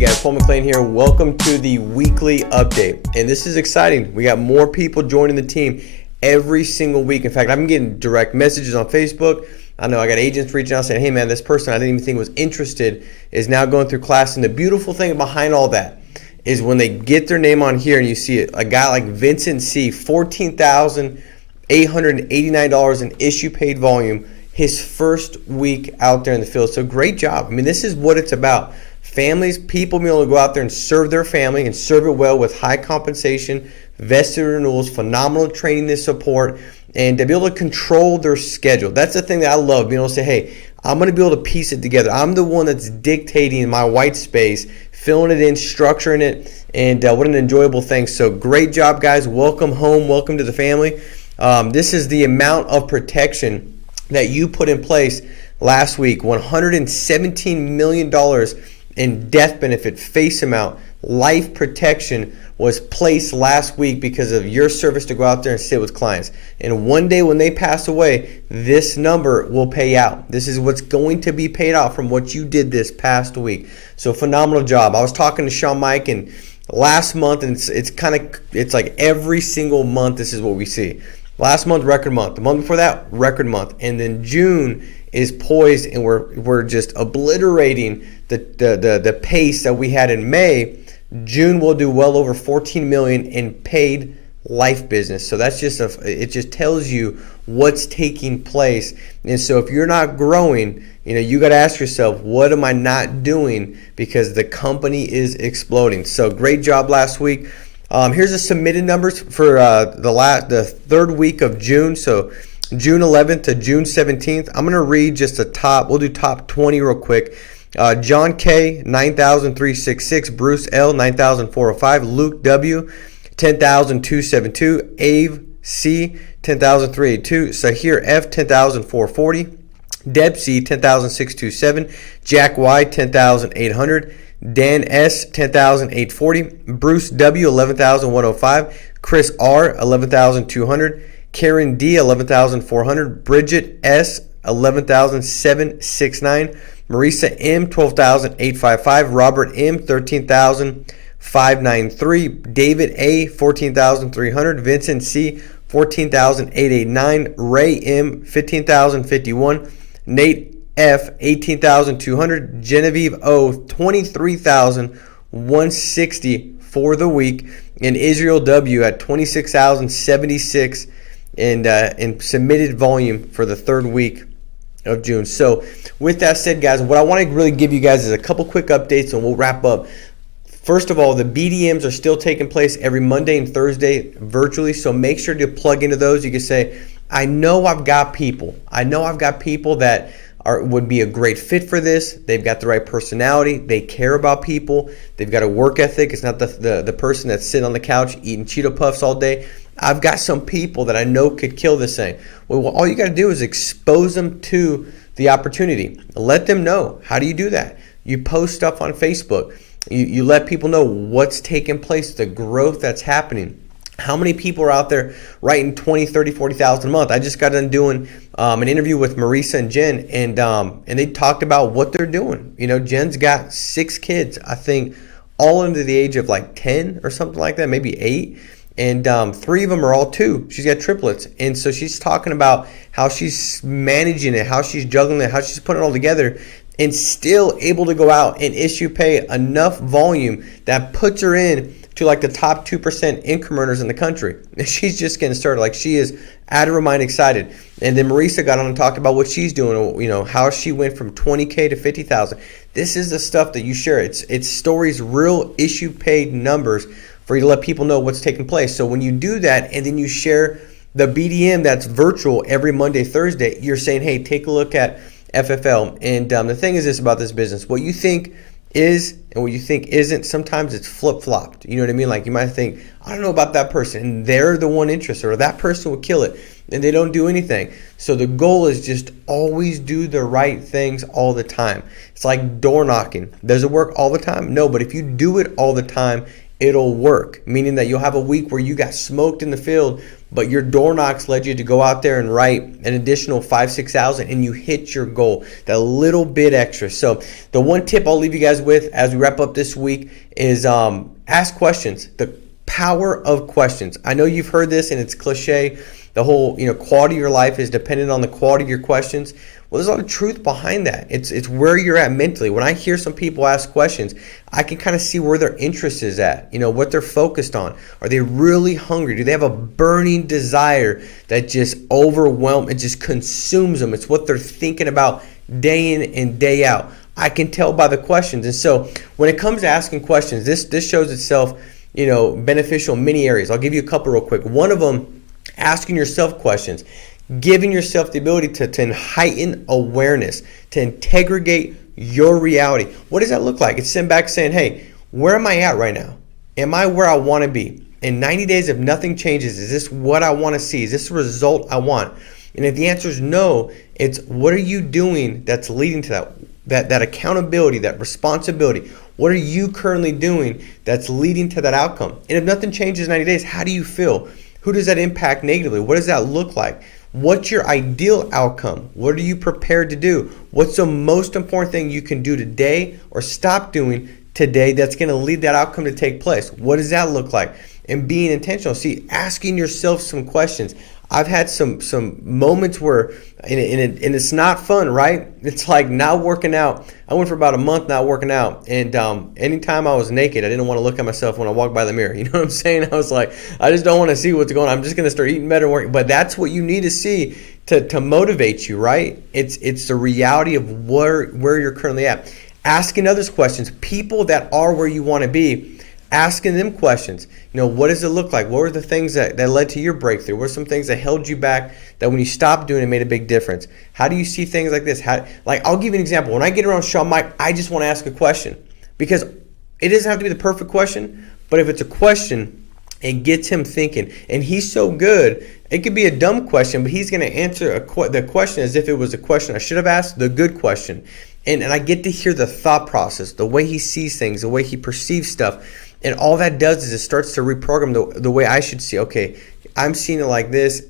guys, Paul McClain here. Welcome to the weekly update. And this is exciting. We got more people joining the team every single week. In fact, I'm getting direct messages on Facebook. I know I got agents reaching out saying, hey man, this person I didn't even think was interested is now going through class. And the beautiful thing behind all that is when they get their name on here and you see it, a guy like Vincent C., $14,889 in issue paid volume, his first week out there in the field. So great job. I mean, this is what it's about. Families, people being able to go out there and serve their family and serve it well with high compensation, vested renewals, phenomenal training and support, and to be able to control their schedule. That's the thing that I love, being able to say, hey, I'm going to be able to piece it together. I'm the one that's dictating my white space, filling it in, structuring it, and what an enjoyable thing. So great job, guys. Welcome home. Welcome to the family. This is the amount of protection that you put in place last week. $117 million in death benefit face amount, life protection was placed last week because of your service to go out there and sit with clients. And one day when they pass away, this number will pay out. This is what's going to be paid out from what you did this past week. So phenomenal job. I was talking to Sean Mike and last month, and it's like every single month this is what we see. Last month, record month. The month before that, record month. And then June is poised, and we're just obliterating the pace that we had in May. June will do well over 14 million in paid life business. So that's just it just tells you what's taking place. And so if you're not growing, you got to ask yourself, what am I not doing? Because the company is exploding. So great job last week. Here's the submitted numbers for the third week of June. So June 11th to June 17th. I'm going to read just the top. We'll do top 20 real quick. John K., 9,366. Bruce L., 9,405. Luke W., 10,272. Ave C., 10,382. Sahir F., 10,440. Deb C., 10,627. Jack Y., 10,800. Dan S., 10,840. Bruce W., 11,105. Chris R., 11,200. Karen D., 11,400. Bridget S., 11,769. Marisa M., 12,855. Robert M., 13,593. David A., 14,300. Vincent C., 14,889. Ray M., 15,051. Nate F., 18,200. Genevieve O., 23,160 for the week. And Israel W. at 26,076 in submitted volume for the third week of June. So with that said, guys, what I want to really give you guys is a couple quick updates and we'll wrap up. First of all, the BDMs are still taking place every Monday and Thursday virtually, so make sure to plug into those. You can say, I know I've got people that would be a great fit for this. They've got the right personality. They care about people. They've got a work ethic. It's not the person that's sitting on the couch eating Cheeto Puffs all day. I've got some people that I know could kill this thing. Well, all you got to do is expose them to the opportunity. Let them know. How do you do that? You post stuff on Facebook. You let people know what's taking place, the growth that's happening. How many people are out there writing 20, 30, 40,000 a month? I just got done doing an interview with Marisa and Jen, and they talked about what they're doing. Jen's got 6 kids, I think, all under the age of like 10 or something like that, maybe 8. And 3 of them are all 2. She's got triplets. And so she's talking about how she's managing it, how she's juggling it, how she's putting it all together, and still able to go out and issue pay enough volume that puts her in to like the top 2% income earners in the country. And she's just getting started. Like, she is out of her mind excited. And then Marisa got on and talked about what she's doing, how she went from 20K to 50,000. This is the stuff that you share. It's stories, real issue paid numbers for you to let people know what's taking place. So when you do that and then you share the BDM that's virtual every Monday, Thursday, you're saying, hey, take a look at FFL. And the thing is this about this business. What you think is and what you think isn't, sometimes it's flip-flopped. You know what I mean? Like, you might think, I don't know about that person, and they're the one interested, or that person will kill it, and they don't do anything. So the goal is just always do the right things all the time. It's like door knocking. Does it work all the time? No, but if you do it all the time, it'll work. Meaning that you'll have a week where you got smoked in the field, but your door knocks led you to go out there and write an additional 5-6 thousand, and you hit your goal, that little bit extra. So the one tip I'll leave you guys with as we wrap up this week is ask questions. The power of questions. I know you've heard this and it's cliche. The whole, quality of your life is dependent on the quality of your questions. Well, there's a lot of truth behind that. It's where you're at mentally. When I hear some people ask questions, I can kind of see where their interest is at, what they're focused on. Are they really hungry? Do they have a burning desire that just overwhelms, it just consumes them? It's what they're thinking about day in and day out. I can tell by the questions. And so when it comes to asking questions, this shows itself, beneficial in many areas. I'll give you a couple real quick. One of them, asking yourself questions. Giving yourself the ability to heighten awareness, to integrate your reality. What does that look like? It's sitting back saying, hey, where am I at right now? Am I where I want to be? In 90 days, if nothing changes, is this what I want to see? Is this the result I want? And if the answer is no, it's what are you doing that's leading to that accountability, that responsibility? What are you currently doing that's leading to that outcome? And if nothing changes in 90 days, how do you feel? Who does that impact negatively? What does that look like? What's your ideal outcome? What are you prepared to do? What's the most important thing you can do today or stop doing today that's going to lead that outcome to take place? What does that look like? And being intentional. See, asking yourself some questions. I've had some moments where, and it's not fun, right? It's like not working out. I went for about a month not working out, and anytime I was naked, I didn't want to look at myself when I walked by the mirror. You know what I'm saying? I was like, I just don't want to see what's going on. I'm just going to start eating better and working. But that's what you need to see to motivate you, right? It's the reality of where you're currently at. Asking others questions, people that are where you want to be. Asking them questions. What does it look like? What were the things that led to your breakthrough? What were some things that held you back that when you stopped doing it made a big difference? How do you see things like this? I'll give you an example. When I get around Sean Mike, I just want to ask a question because it doesn't have to be the perfect question, but if it's a question, it gets him thinking. And he's so good. It could be a dumb question, but he's going to answer the question as if it was a question I should have asked, the good question. And I get to hear the thought process, the way he sees things, the way he perceives stuff. And all that does is it starts to reprogram the way I should see. Okay, I'm seeing it like this.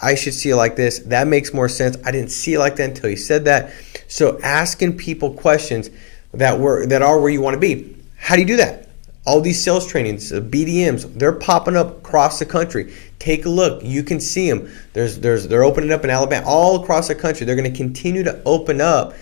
I should see it like this. That makes more sense. I didn't see it like that until you said that. So asking people questions that are where you want to be. How do you do that? All these sales trainings, BDMs, they're popping up across the country. Take a look. You can see them. They're opening up in Alabama, all across the country. They're going to continue to open up.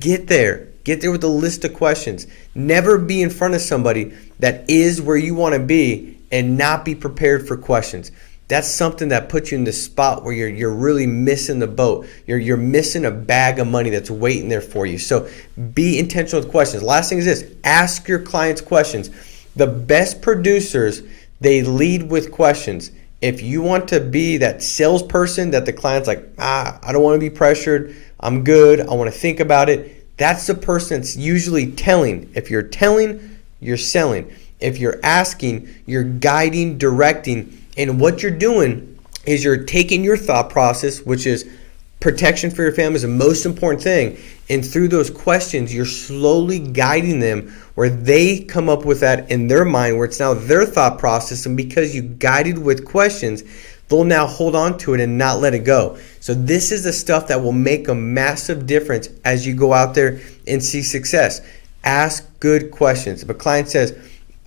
Get there. Get there with a list of questions. Never be in front of somebody that is where you want to be and not be prepared for questions. That's something that puts you in the spot where you're really missing the boat. You're missing a bag of money that's waiting there for you. So be intentional with questions. Last thing is this. Ask your clients questions. The best producers, they lead with questions. If you want to be that salesperson that the client's like, I don't want to be pressured. I'm good. I want to think about it. That's the person that's usually telling. If you're telling, you're selling. If you're asking, you're guiding, directing. And what you're doing is you're taking your thought process, which is protection for your family is the most important thing. And through those questions, you're slowly guiding them where they come up with that in their mind, where it's now their thought process. And because you guided with questions, they'll now hold on to it and not let it go. So this is the stuff that will make a massive difference as you go out there and see success. Ask good questions. If a client says,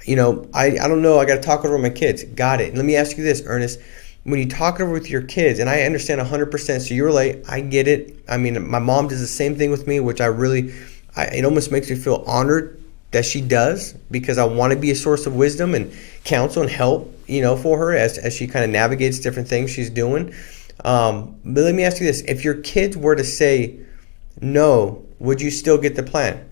I don't know, I got to talk over my kids. Got it. Let me ask you this, Ernest. When you talk over with your kids, and I understand 100%, so you relate, I get it. I mean, my mom does the same thing with me, which it almost makes me feel honored that she does, because I want to be a source of wisdom and counsel and help, for her as she kind of navigates different things she's doing. But let me ask you this. If your kids were to say no, would you still get the plan?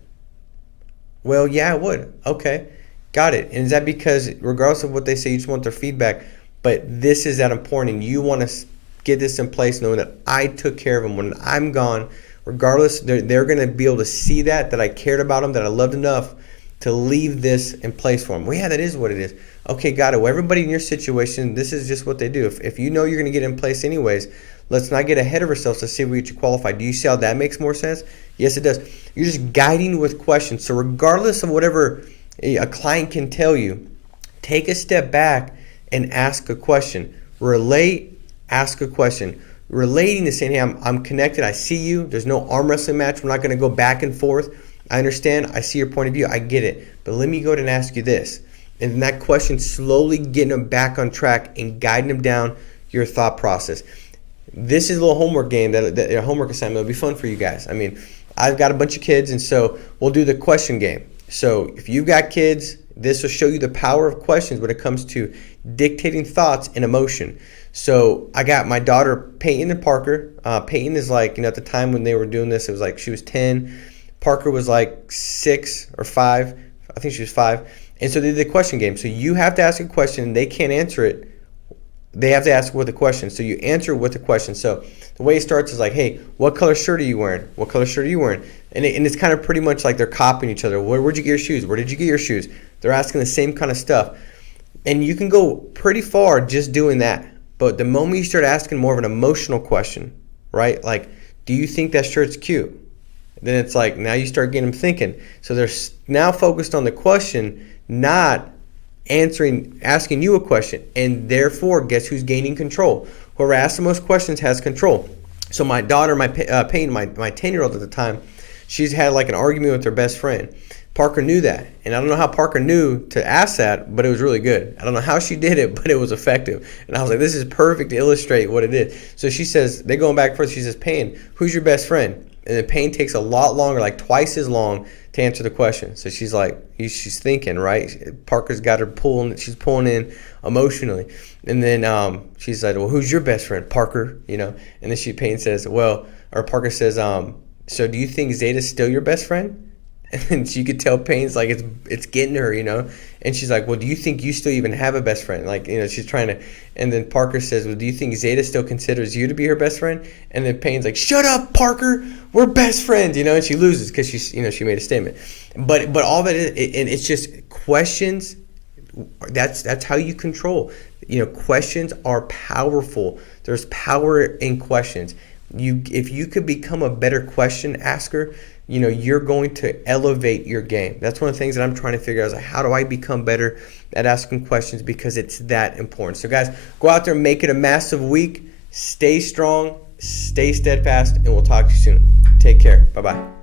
Well, yeah, I would. Okay, got it. And is that because regardless of what they say, you just want their feedback, but this is that important and you want to get this in place knowing that I took care of them when I'm gone. Regardless, they're going to be able to see that I cared about them, that I loved enough to leave this in place for them. Well, yeah, that is what it is. Okay, got it. Well, everybody in your situation, this is just what they do. If you know you're going to get in place anyways, let's not get ahead of ourselves to see if we get you qualified. Do you see how that makes more sense? Yes, it does. You're just guiding with questions. So regardless of whatever a client can tell you, Take a step back and ask a question. Relate, ask a question. Relating to saying, hey, I'm connected. I see you. There's no arm wrestling match. We're not going to go back and forth. I understand. I see your point of view. I get it. But let me go ahead and ask you this. And that question, slowly getting them back on track and guiding them down your thought process. This is a little homework game, that a homework assignment. It'll be fun for you guys. I mean, I've got a bunch of kids, and so we'll do the question game. So if you've got kids, this will show you the power of questions when it comes to dictating thoughts and emotion. So I got my daughter Peyton and Parker. Peyton is like, at the time when they were doing this, it was like she was 10. Parker was like 6 or 5. I think she was 5. And so they did the question game. So you have to ask a question, and they can't answer it. They have to ask with a question. So you answer with a question. So the way it starts is like, hey, what color shirt are you wearing? What color shirt are you wearing? And it's kind of pretty much like they're copying each other. Where'd you get your shoes? Where did you get your shoes? They're asking the same kind of stuff. And you can go pretty far just doing that. But the moment you start asking more of an emotional question, right? Like, do you think that shirt's cute? Then it's like, now you start getting them thinking. So they're now focused on the question, not asking you a question. And therefore, guess who's gaining control? Whoever asks the most questions has control. So my daughter, Payne, my 10-year-old at the time, she's had like an argument with her best friend. Parker knew that. And I don't know how Parker knew to ask that, but it was really good. I don't know how she did it, but it was effective. And I was like, this is perfect to illustrate what it is. So she says, they're going back and forth. She says, Payne, who's your best friend? And then Payne takes a lot longer, like twice as long, to answer the question. So she's like, she's thinking, right? Parker's got her pulling, she's pulling in emotionally. And then she's like, well, who's your best friend? Parker, And then Payne says, Parker says, so do you think Zeta's still your best friend? And she could tell Payne's like, it's getting her, And she's like, well, do you think you still even have a best friend? Like, she's trying to, and then Parker says, well, do you think Zeta still considers you to be her best friend? And then Payne's like, shut up, Parker, we're best friends, and she loses because she made a statement. But all that is, and it's just questions. That's how you control. Questions are powerful. There's power in questions. If you could become a better question asker, you're going to elevate your game. That's one of the things that I'm trying to figure out is like, how do I become better at asking questions, because it's that important. So guys, go out there and make it a massive week. Stay strong, stay steadfast, and we'll talk to you soon. Take care. Bye-bye.